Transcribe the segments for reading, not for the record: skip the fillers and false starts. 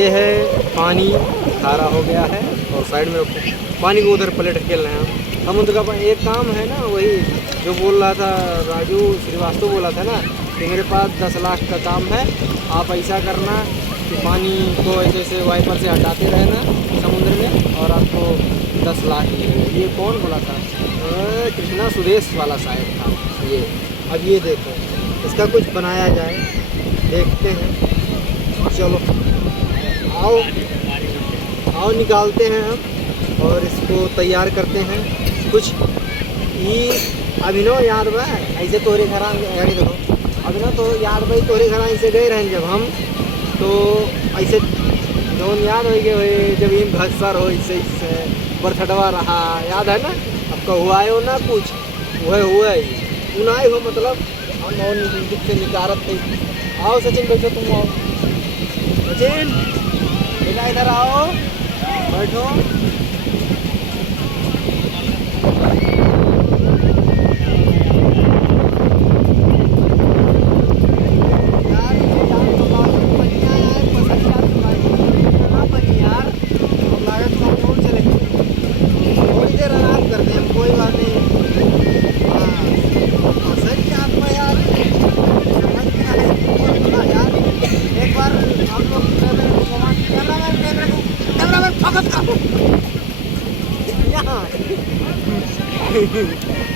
ये है पानी खारा हो गया है और साइड में पानी को उधर पलट खेल रहे हैं हम। उनका एक काम है ना, वही जो बोल रहा था राजू श्रीवास्तव बोला था ना कि मेरे पास 10 लाख का काम है, आप ऐसा करना कि पानी को ऐसे ऐसे वाइपर से हटाते रहना समुद्र में और आपको 10 लाख मिलेंगे। ये कौन बोला था? कृष्णा सुरेश वाला शायद था ये। अब ये देखो, इसका कुछ बनाया जाए, देखते हैं। चलो आओ निकालते हैं हम और इसको तैयार करते हैं कुछ। ये अभिनव याद बा ऐसे तोहरे घर अरे देखो अभिनव तो याद भाई तोहरे घर ऐसे गए रहें जब हम, तो ऐसे जौन याद हो गए जब इन घसर हो इससे बरथडवा रहा, याद है ना? आपका हुआ है हो ना कुछ वह हुआ ही उनाए हो, मतलब हम और दुख से निकारत थे। आओ सचिन बैठो, तुम आओ सचिन, इधर आओ बैठो।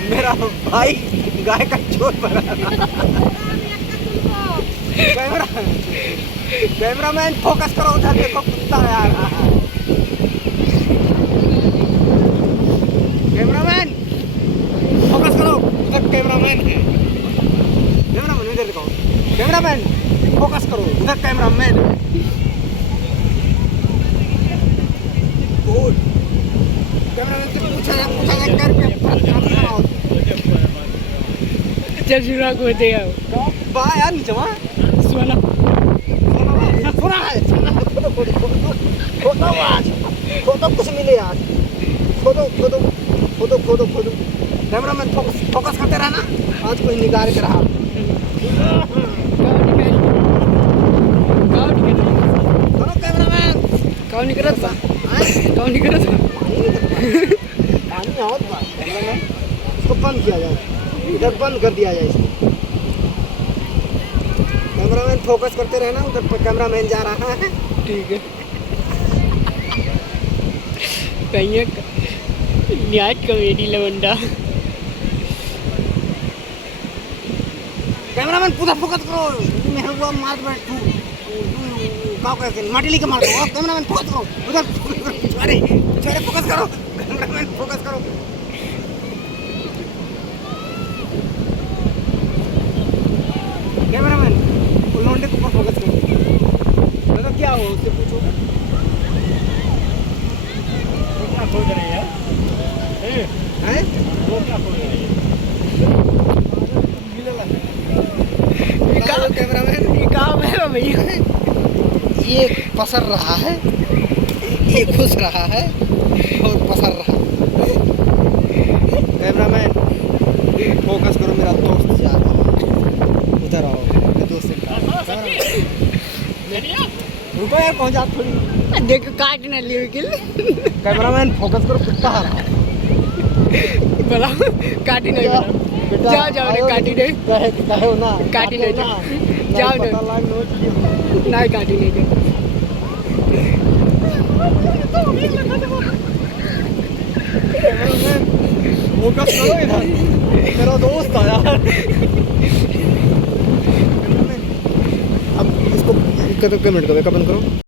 मेरा भाई गाय का चोर बना कैमरामैन फोकस करो उधर, देखो कुत्ता आ रहा है। कैमरामैन फोकस करो उधर, कैमरामैन है। कैमरामैन इधर देखो, कैमरामैन फोकस करो उधर, कैमरामैन है। कैमरामैन से पूछा चल शुरू को दे आओ बा यार नीचे वहाँ सोना सुना है खोदो आज, खोदो कुछ मिले आज, खोदो। कैमरामैन फोकस करते रहना, आज कुछ निकाल के रहा। कैमरामैन कौन निकलत बा? कौन निकलत बा? पानी आओ तो कैमरामैन इसको बंद किया जाए, इधर बंद कर दिया जाए इसको। कैमरामैन फोकस करते रहना, उधर पर कैमरामैन जा रहा है। ठीक है। कहीं न्याज कॉमेडी लवंडा। कैमरामैन पूरा फोकस करो, मैं हुआ मार बैठ तू गाँव करके माटी लेके मार दो। कैमरामैन फोकस करो उधर, अरे फोकस करो, कैमरामैन फोकस करो। कैमरामैन लौंडे के ऊपर फोकस करो। मतलब क्या हो उससे पूछो, वो क्या खोज रही है? हैं? वो क्या खोज रही है? कैमरामैन ये काम है भैया। ये पसर रहा है, ये घुस रहा है और पसर रहा है। कैमरामैन फोकस करो, मेरा दोस्त जा रहा है, उधर आओ मेरे दोस्त से। रुको यार, पहुँच जा थोड़ी, देखो काट ना लियो किल। कैमरामैन फोकस करो, कुत्ता आ रहा है। बोला काटी नहीं बोला, जाओ रे काटी नहीं, कहे ना काटी नहीं जाओ ना काटी नहीं दे। फोकस करो इधर, मेरा दोस्त आया। अब इसको मिनट करो, बंद करो।